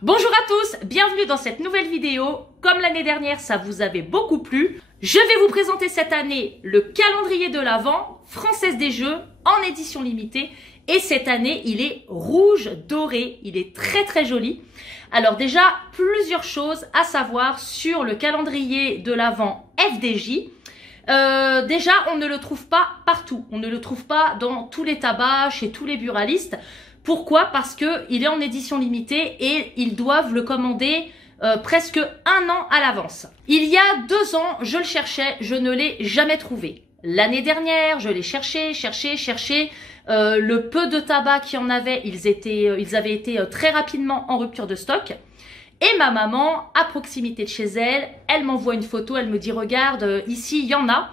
Bonjour à tous, bienvenue dans cette nouvelle vidéo. Comme l'année dernière, ça vous avait beaucoup plu. Je vais vous présenter cette année le calendrier de l'Avent, Française des Jeux, en édition limitée. Et cette année, il est rouge doré, il est très joli. Alors déjà, plusieurs choses à savoir sur le calendrier de l'Avent FDJ. Déjà, on ne le trouve pas partout. On ne le trouve pas dans tous les tabacs, chez tous les buralistes. Pourquoi? Parce que il est en édition limitée et ils doivent le commander presque un an à l'avance. Il y a 2 ans, je le cherchais, je ne l'ai jamais trouvé. L'année dernière, je l'ai cherché. Le peu de tabac qu'il y en avait, ils avaient été très rapidement en rupture de stock. Et ma maman, à proximité de chez elle, elle m'envoie une photo, elle me dit regarde, ici il y en a.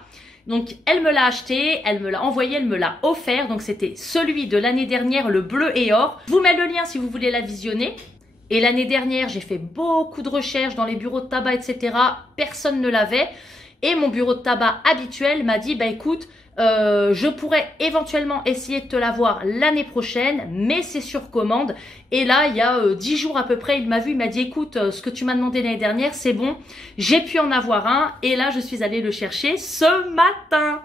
Donc elle me l'a acheté, elle me l'a envoyé, elle me l'a offert. Donc c'était celui de l'année dernière, le bleu et or. Je vous mets le lien si vous voulez la visionner. Et l'année dernière, j'ai fait beaucoup de recherches dans les bureaux de tabac, etc. Personne ne l'avait. Et mon bureau de tabac habituel m'a dit, bah écoute, je pourrais éventuellement essayer de te l'avoir l'année prochaine, mais c'est sur commande. Et là, il y a 10 jours à peu près, il m'a vu, il m'a dit, écoute, ce que tu m'as demandé l'année dernière, c'est bon, j'ai pu en avoir un. Et là, je suis allée le chercher ce matin.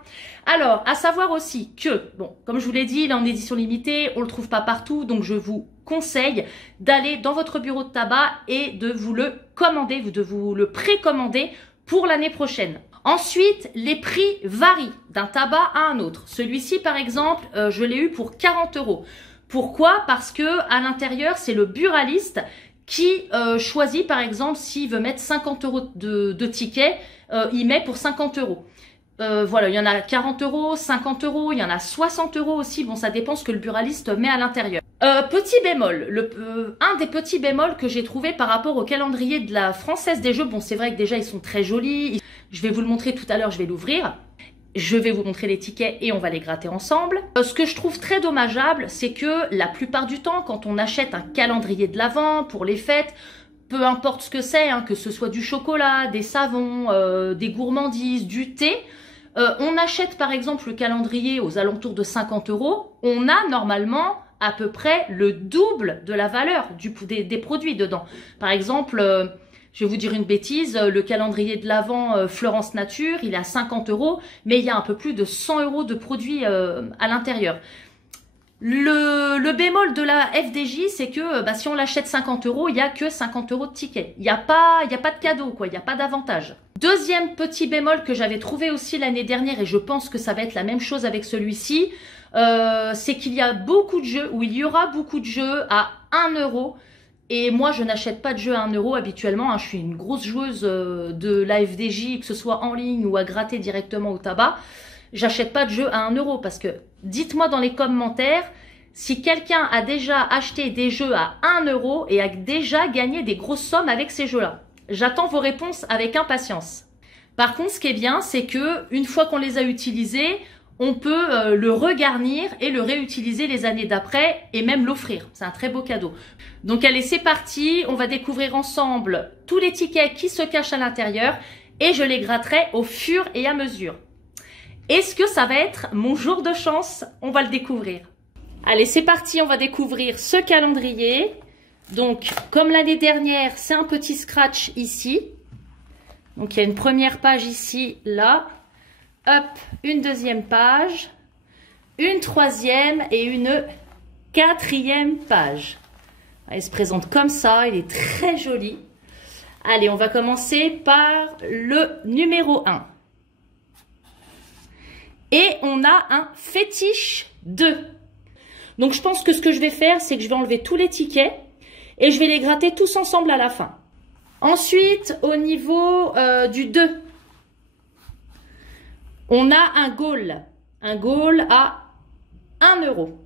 Alors, à savoir aussi que, bon, comme je vous l'ai dit, il est en édition limitée, on le trouve pas partout, donc je vous conseille d'aller dans votre bureau de tabac et de vous le commander, de vous le précommander pour l'année prochaine. Ensuite, les prix varient d'un tabac à un autre. Celui-ci, par exemple, je l'ai eu pour 40 €. Pourquoi? Parce que à l'intérieur, c'est le buraliste qui choisit, par exemple, s'il veut mettre 50 € de ticket, il met pour 50 €. Voilà, il y en a 40 €, 50 €, il y en a 60 € aussi. Bon, ça dépend ce que le buraliste met à l'intérieur. Petit bémol, un des petits bémols que j'ai trouvé par rapport au calendrier de la Française des Jeux, bon, c'est vrai que déjà, ils sont très jolis. Je vais vous le montrer tout à l'heure, je vais l'ouvrir. Je vais vous montrer les tickets et on va les gratter ensemble. Ce que je trouve très dommageable, c'est que la plupart du temps, quand on achète un calendrier de l'Avent pour les fêtes, peu importe ce que c'est, hein, que ce soit du chocolat, des savons, des gourmandises, du thé, on achète par exemple le calendrier aux alentours de 50 €, on a normalement à peu près le double de la valeur des produits dedans. Par exemple, je vais vous dire une bêtise, le calendrier de l'Avent Florence Nature, il est à 50 €, mais il y a un peu plus de 100 € de produits à l'intérieur. Le bémol de la FDJ, c'est que si on l'achète 50 €, il n'y a que 50 € de ticket. Il n'y a pas de cadeau, quoi. Il n'y a pas d'avantage. Deuxième petit bémol que j'avais trouvé aussi l'année dernière, et je pense que ça va être la même chose avec celui-ci, c'est qu'il y a beaucoup de jeux, ou il y aura beaucoup de jeux à 1 €. Et moi, je n'achète pas de jeux à 1 € habituellement. Hein. Je suis une grosse joueuse de la FDJ, que ce soit en ligne ou à gratter directement au tabac. J'achète pas de jeux à 1 € parce que dites-moi dans les commentaires si quelqu'un a déjà acheté des jeux à 1 € et a déjà gagné des grosses sommes avec ces jeux-là. J'attends vos réponses avec impatience. Par contre, ce qui est bien, c'est que une fois qu'on les a utilisés, on peut le regarnir et le réutiliser les années d'après et même l'offrir. C'est un très beau cadeau. Donc allez, c'est parti. On va découvrir ensemble tous les tickets qui se cachent à l'intérieur et je les gratterai au fur et à mesure. Est-ce que ça va être mon jour de chance? On va le découvrir. Allez, c'est parti, on va découvrir ce calendrier. Donc, comme l'année dernière, c'est un petit scratch ici. Donc, il y a une première page ici, là. Hop, une deuxième page, une troisième et une quatrième page. Il se présente comme ça, il est très joli. Allez, on va commencer par le numéro 1. Et on a un fétiche 2. Donc, je pense que ce que je vais faire, c'est que je vais enlever tous les tickets et je vais les gratter tous ensemble à la fin. Ensuite, au niveau du 2, on a un Gaule. Un Gaule à 1 €.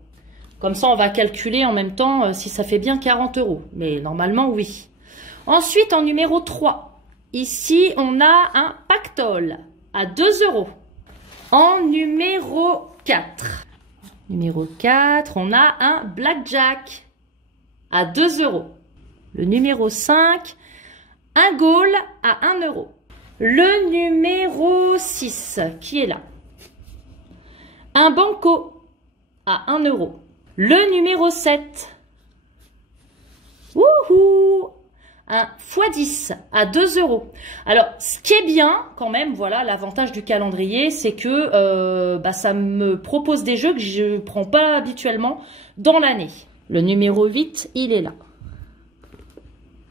Comme ça, on va calculer en même temps si ça fait bien 40 €. Mais normalement, oui. Ensuite, en numéro 3, ici, on a un Pactole à 2 €. En numéro 4, on a un Blackjack à 2 €. Le numéro 5, un Gaule à 1 €. Le numéro 6, qui est là? Un Banco à 1 €. Le numéro 7, wouhou, un x10 à 2 euros. Alors, ce qui est bien, quand même, voilà, l'avantage du calendrier, c'est que ça me propose des jeux que je prends pas habituellement dans l'année. Le numéro 8, il est là.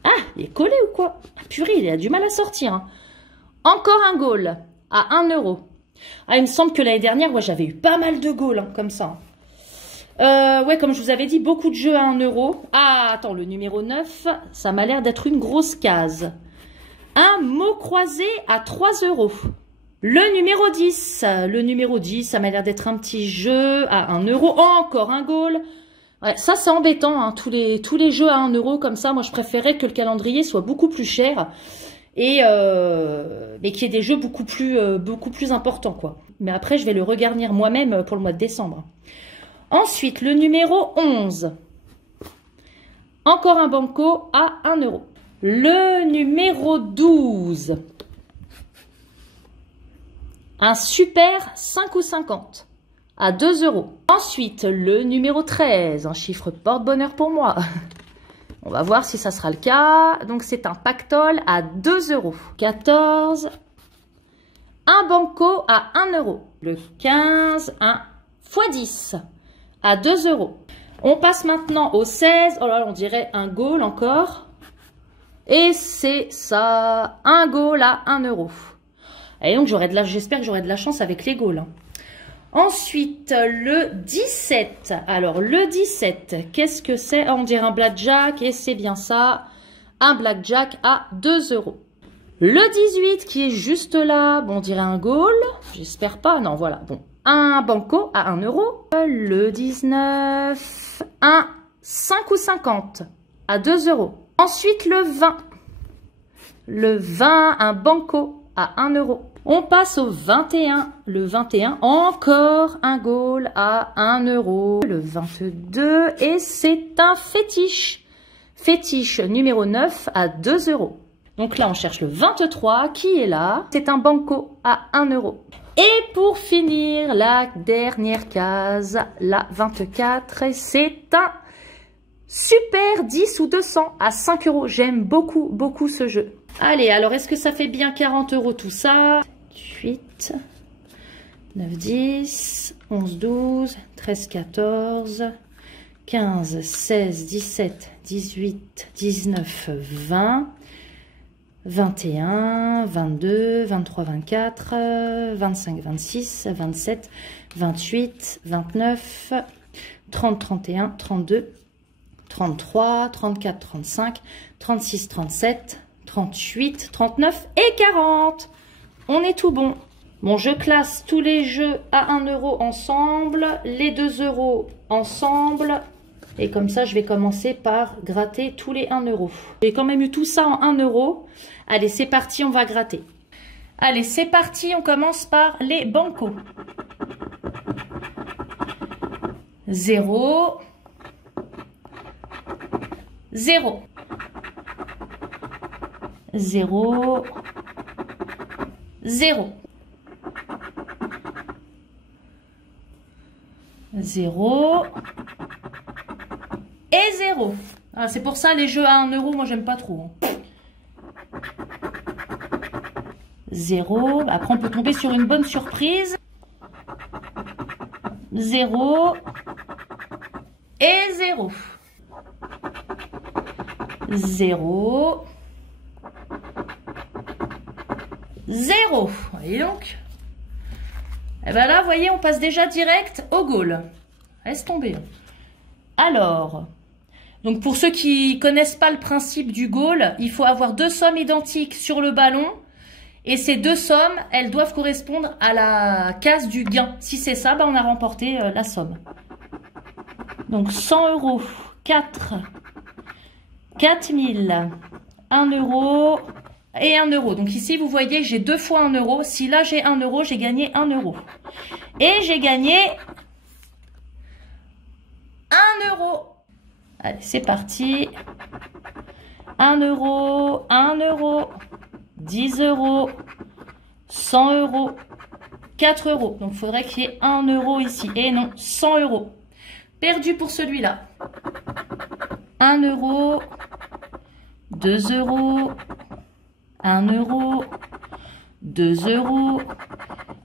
Ah, il est collé ou quoi? Ah, purée, il a du mal à sortir. Hein. Encore un goal à 1 euro. Ah, il me semble que l'année dernière, ouais, j'avais eu pas mal de goals, hein, comme ça. Ouais, comme je vous avais dit, beaucoup de jeux à 1 euro. Ah, attends, le numéro 9, ça m'a l'air d'être une grosse case. Un mot croisé à 3 euros. Le numéro 10, ça m'a l'air d'être un petit jeu à 1 euro. Encore un goal. Ouais, ça, c'est embêtant, hein, tous les jeux à 1 euro comme ça. Moi, je préférais que le calendrier soit beaucoup plus cher. Et mais qu'il y ait des jeux beaucoup plus importants, quoi. Mais après, je vais le regarnir moi-même pour le mois de décembre. Ensuite, le numéro 11. Encore un banco à 1 euro. Le numéro 12. Un super 5 ou 50 à 2 euros. Ensuite, le numéro 13. Un chiffre porte-bonheur pour moi. On va voir si ça sera le cas. Donc, c'est un pactole à 2 euros. 14. Un banco à 1 euro. Le 15. Un x10 à 2 euros. On passe maintenant au 16. Oh là là, on dirait un goal encore. Et c'est ça. Un goal à 1 euro. Et donc, j'espère que j'aurai de la chance avec les goals. Hein. Ensuite, le 17. Alors, le 17, qu'est-ce que c'est? On dirait un blackjack et c'est bien ça. Un blackjack à 2 euros. Le 18 qui est juste là, bon, on dirait un goal. J'espère pas, non, voilà. Bon, un banco à 1 euro. Le 19, un 5 ou 50 à 2 euros. Ensuite, le 20. Le 20, un banco à 1 euro. On passe au 21. Le 21, encore un goal à 1 euro. Le 22, et c'est un fétiche. Fétiche numéro 9 à 2 euros. Donc là, on cherche le 23 qui est là. C'est un banco à 1 euro. Et pour finir, la dernière case, la 24, c'est un super 10 ou 200 à 5 euros. J'aime beaucoup, beaucoup ce jeu. Allez, alors est-ce que ça fait bien 40 euros tout ça? 8, 9, 10, 11, 12, 13, 14, 15, 16, 17, 18, 19, 20, 21, 22, 23, 24, 25, 26, 27, 28, 29, 30, 31, 32, 33, 34, 35, 36, 37, 38, 39 et 40. On est tout bon. Bon, je classe tous les jeux à 1 euro ensemble, les 2 euros ensemble. Et comme ça, je vais commencer par gratter tous les 1 euro. J'ai quand même eu tout ça en 1 euro. Allez, c'est parti, on va gratter. Allez, c'est parti, on commence par les bancos. 0, 0, 0, 0, 0 et 0. Ah, c'est pour ça les jeux à 1 euro, moi j'aime pas trop. Hein. 0. Après on peut tomber sur une bonne surprise. 0 et 0. 0. 0. Et donc, et ben là, vous voyez, on passe déjà direct au goal. Laisse tomber. Alors, donc pour ceux qui connaissent pas le principe du goal, il faut avoir 2 sommes identiques sur le ballon. Et ces 2 sommes, elles doivent correspondre à la case du gain. Si c'est ça, ben on a remporté la somme. Donc 100 euros, 4, 4000, 1 euro et 1 euro. Donc ici, vous voyez, j'ai 2 fois 1 euro. Si là, j'ai 1 euro, j'ai gagné 1 euro. Et j'ai gagné 1 euro. Allez, c'est parti. 1 euro, 1 euro, 10 euros, 100 euros, 4 euros. Donc, il faudrait qu'il y ait 1 euro ici. Et non, 100 euros. Perdu pour celui-là. 1 euro, 2 €, 1 €, 2 €.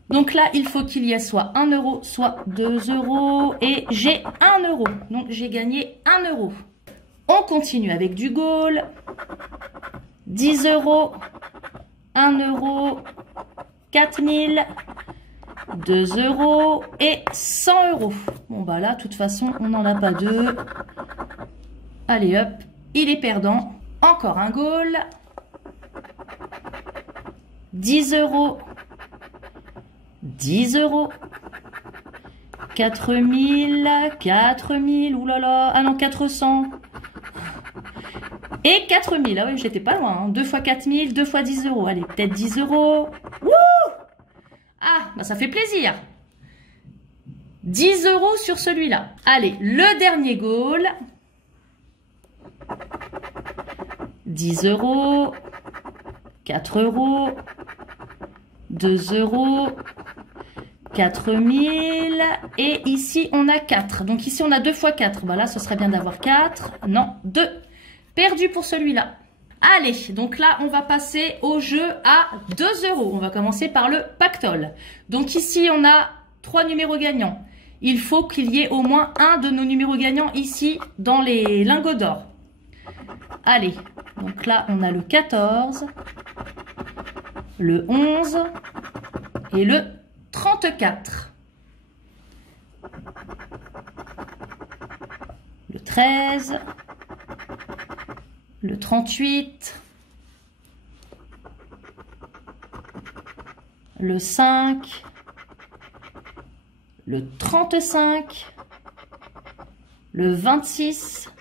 Donc là, il faut qu'il y ait soit 1 €, soit 2 € et j'ai 1 €. Donc j'ai gagné 1 €. On continue avec du goal. 10 €, 1 €, 4000, 2 € et 100 €. Bon bah là, de toute façon, on n'en a pas deux. Allez hop, il est perdant. Encore un goal. 10 €, 10 €, 4000, 4000, oulala, ah non, 400. Et 4000, ah oui, j'étais pas loin, hein. 2 fois 4000, 2 fois 10 €. Allez, peut-être 10 €. Wouh! Ah, bah ça fait plaisir. 10 € sur celui-là. Allez, le dernier goal. 10 €, 4 €, 2 €, 4000. Et ici, on a 4. Donc ici, on a 2 fois 4. Bah là, ce serait bien d'avoir 4. Non, 2. Perdu pour celui-là. Allez, donc là, on va passer au jeu à 2 €. On va commencer par le pactole. Donc ici, on a 3 numéros gagnants. Il faut qu'il y ait au moins un de nos numéros gagnants ici dans les lingots d'or. Allez, donc là, on a le 14, le 11 et le 34. Le 13, le 38, le 5, le 35, le 26,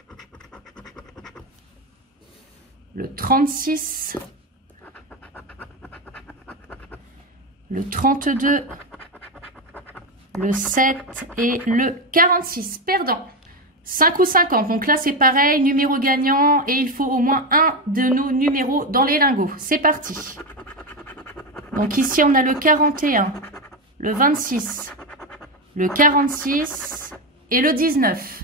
le 36, le 32, le 7 et le 46. Perdant. 5 ou 50. Donc là, c'est pareil, numéro gagnant. Et il faut au moins un de nos numéros dans les lingots. C'est parti. Donc ici, on a le 41, le 26, le 46 et le 19.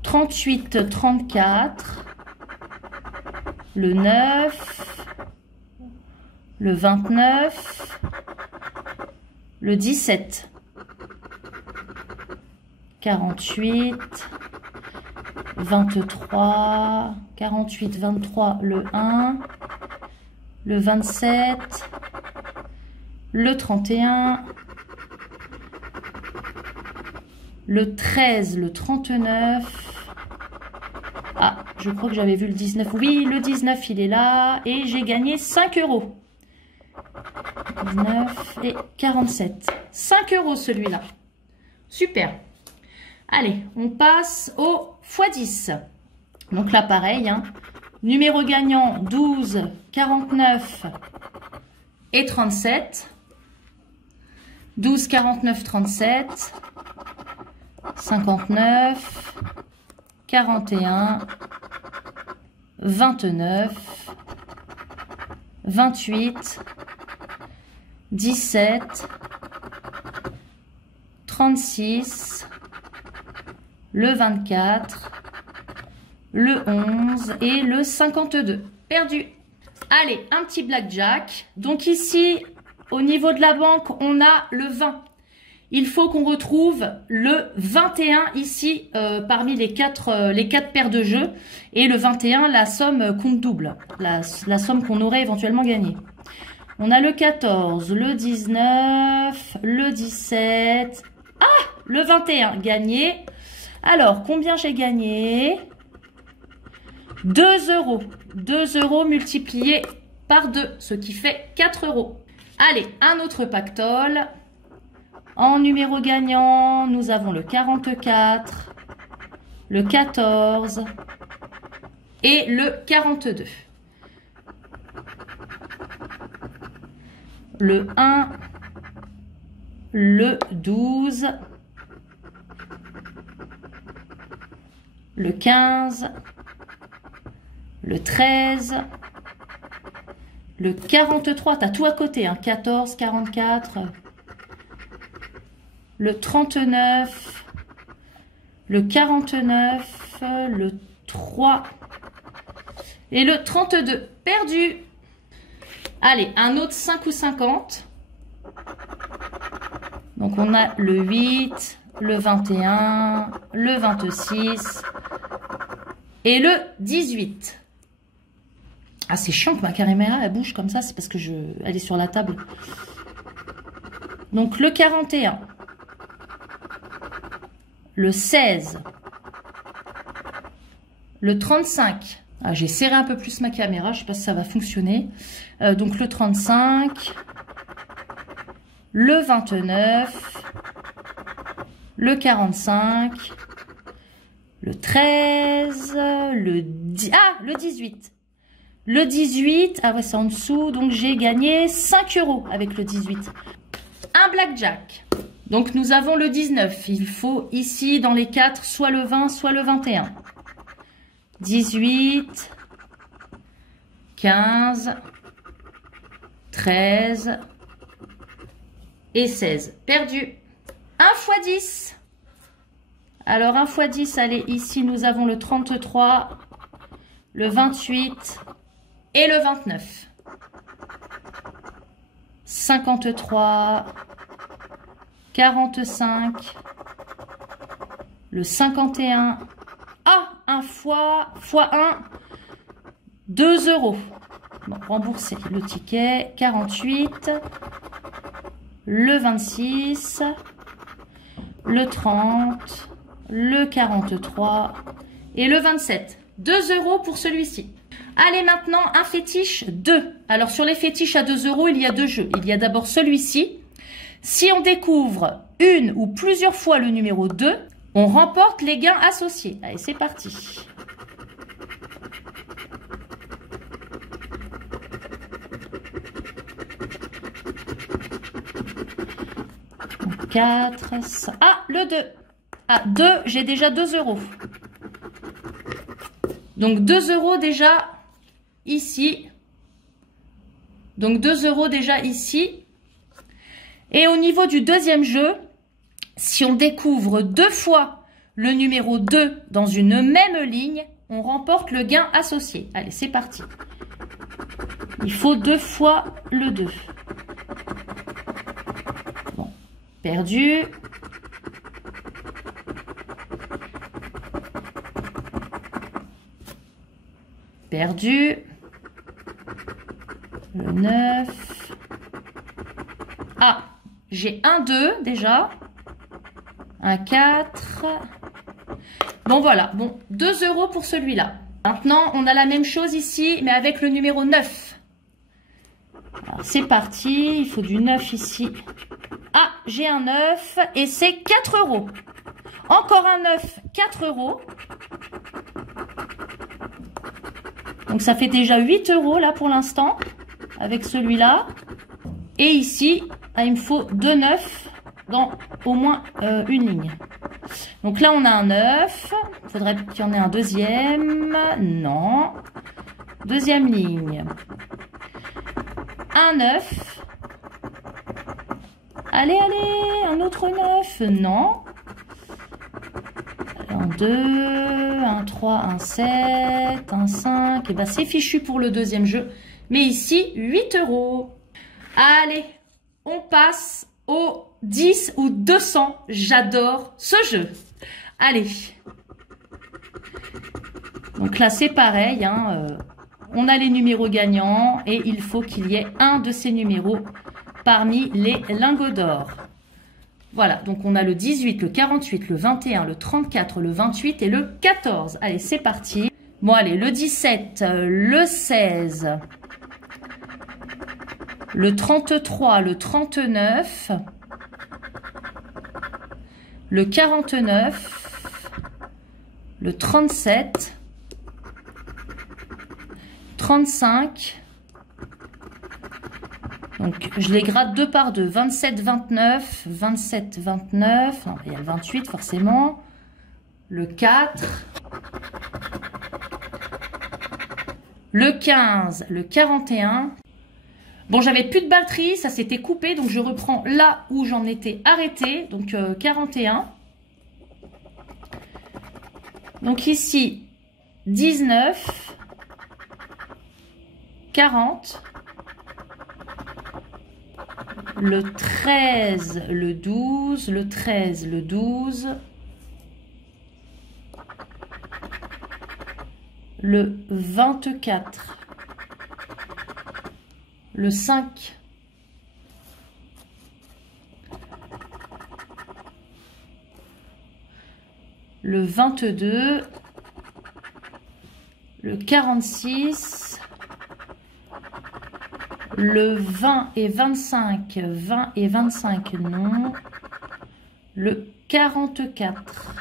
« 38, 34, le 9, le 29, le 17, 48, 23, 48, 23, le 1, le 27, le 31, le 13, le 39. Ah, je crois que j'avais vu le 19. Oui, le 19, il est là. Et j'ai gagné 5 €. 19 et 47. 5 € celui-là. Super. Allez, on passe au x10. Donc là, pareil. Hein. Numéro gagnant 12, 49 et 37. 12, 49, 37. 59. 41, 29, 28, 17, 36, le 24, le 11 et le 52. Perdu. Allez, un petit blackjack. Donc ici, au niveau de la banque, on a le 20. Il faut qu'on retrouve le 21 ici parmi les quatre paires de jeux. Et le 21, la somme compte double. La somme qu'on aurait éventuellement gagnée. On a le 14, le 19, le 17. Ah, le 21 gagné. Alors, combien j'ai gagné? 2 €. 2 € multiplié par 2, ce qui fait 4 €. Allez, un autre pactole. En numéro gagnant, nous avons le 44, le 14 et le 42. Le 1, le 12, le 15, le 13, le 43, t'as tout à côté, hein, 14, 44... le 39, le 49, le 3 et le 32. Perdu. Allez, un autre 5 ou 50. Donc on a le 8, le 21, le 26 et le 18. Ah, c'est chiant que ma caméra elle bouge comme ça, c'est parce que elle est sur la table. Donc le 41, le 16, le 35. Ah, j'ai serré un peu plus ma caméra, je ne sais pas si ça va fonctionner. Donc le 35, le 29, le 45, le 13, le 18. Le 18, ah ouais, c'est en dessous, donc j'ai gagné 5 € avec le 18. Un blackjack. Donc nous avons le 19. Il faut ici, dans les 4, soit le 20, soit le 21. 18, 15, 13 et 16. Perdu. 1 x 10. Alors 1 x 10, allez, ici nous avons le 33, le 28 et le 29. 53, 45, le 51. Ah, 1 fois 1, 2 €. Bon, rembourser le ticket. 48, le 26, le 30, le 43 et le 27. 2 € pour celui-ci. Allez, maintenant, un fétiche 2. Alors, sur les fétiches à 2 €, il y a 2 jeux. Il y a d'abord celui-ci. Si on découvre une ou plusieurs fois le numéro 2, on remporte les gains associés. Allez, c'est parti. Donc, 4, 5... Ah, le 2. Ah, 2, j'ai déjà 2 €. Donc 2 € déjà ici. Donc 2 € déjà ici. Et au niveau du deuxième jeu, si on découvre 2 fois le numéro 2 dans une même ligne, on remporte le gain associé. Allez, c'est parti. Il faut 2 fois le 2. Bon, perdu. Perdu. Le 9. Ah, j'ai un 2 déjà. Un 4. Bon, voilà. Bon, 2 € pour celui-là. Maintenant, on a la même chose ici, mais avec le numéro 9. C'est parti. Il faut du 9 ici. Ah, j'ai un 9 et c'est 4 €. Encore un 9, 4 €. Donc, ça fait déjà 8 € là pour l'instant, avec celui-là. Et ici, ah, il me faut 2 9 dans au moins une ligne. Donc là, on a un 9. Il faudrait qu'il y en ait un deuxième. Non. Deuxième ligne. Un 9. Allez, allez, un autre 9. Non. Un 2, un 3, un 7, un 5. Et ben c'est fichu pour le deuxième jeu. Mais ici, 8 €. Allez, on passe au 10 ou 200. J'adore ce jeu. Allez. Donc là, c'est pareil. Hein, on a les numéros gagnants et il faut qu'il y ait un de ces numéros parmi les lingots d'or. Voilà, donc on a le 18, le 48, le 21, le 34, le 28 et le 14. Allez, c'est parti. Bon, allez, le 17, le 16, le 33, le 39, le 49, le 37, 35. Donc, je les gratte 2 par 2. 27, 29, 27, 29. Non, il y a le 28, forcément. Le 4. Le 15, le 41. Bon, j'avais plus de batterie, ça s'était coupé. Donc, je reprends là où j'en étais arrêtée. Donc, 41. Donc ici, 19, 40, le 13, le 12, le 13, le 12, le 24, le 5, le 22, le 46, le 20 et 25, 20 et 25 non, le 44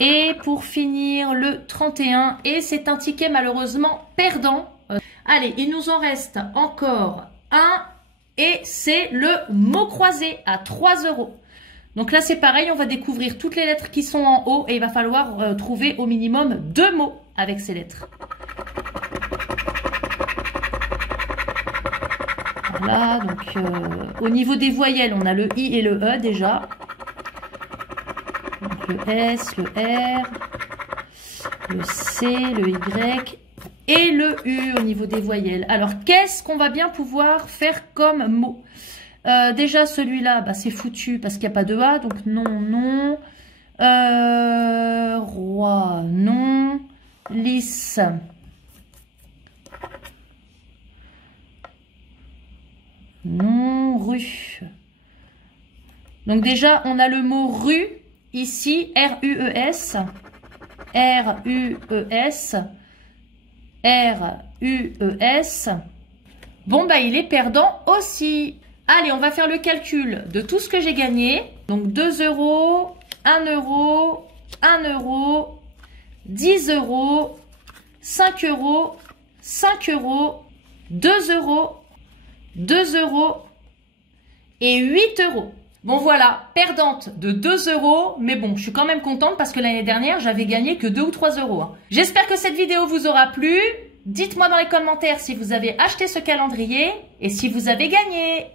et pour finir le 31 et c'est un ticket malheureusement perdant. Allez, il nous en reste encore un et c'est le mot croisé à 3 €. Donc là c'est pareil, on va découvrir toutes les lettres qui sont en haut et il va falloir trouver au minimum 2 mots avec ces lettres. Voilà, donc au niveau des voyelles, on a le I et le E déjà. Donc le S, le R, le C, le Y et le U au niveau des voyelles. Alors, qu'est-ce qu'on va bien pouvoir faire comme mot? Déjà, celui-là, bah, c'est foutu parce qu'il n'y a pas de A, donc non, non. Roi, non. Lys. Non, rue. Donc déjà, on a le mot rue ici, R-U-E-S, R-U-E-S, R-U-E-S. Bon, bah, il est perdant aussi. Allez, on va faire le calcul de tout ce que j'ai gagné. Donc 2 €, 1 €, 1 €, 10 €, 5 €, 5 €, 2 €, 2 € et 8 €. Bon voilà, perdante de 2 €, mais bon, je suis quand même contente parce que l'année dernière, j'avais gagné que 2 ou 3 €. Hein. J'espère que cette vidéo vous aura plu. Dites-moi dans les commentaires si vous avez acheté ce calendrier et si vous avez gagné.